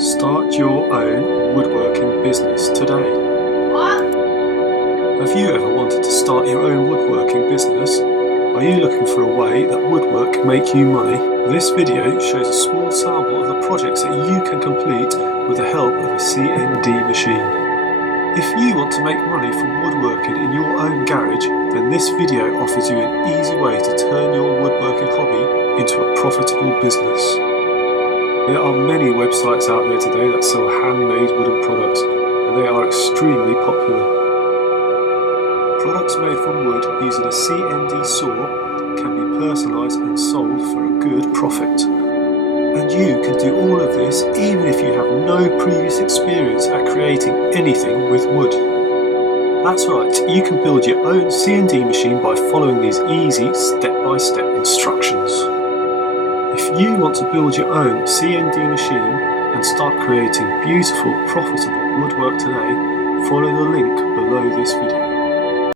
Start your own woodworking business today. Have you ever wanted to start your own woodworking business? Are you looking for a way that woodwork can make you money? This video shows a small sample of the projects that you can complete with the help of a CND machine. If you want to make money from woodworking in your own garage, then this video offers you an easy way to turn your woodworking hobby into a profitable business. There are many websites out there today that sell handmade wooden products, and they are extremely popular. Products made from wood using a CND saw can be personalised and sold for a good profit. And you can do all of this even if you have no previous experience at creating anything with wood. That's right, you can build your own CND machine by following these easy step-by-step instructions. If you want to build your own CND machine and start creating beautiful, profitable woodwork today, follow the link below this video.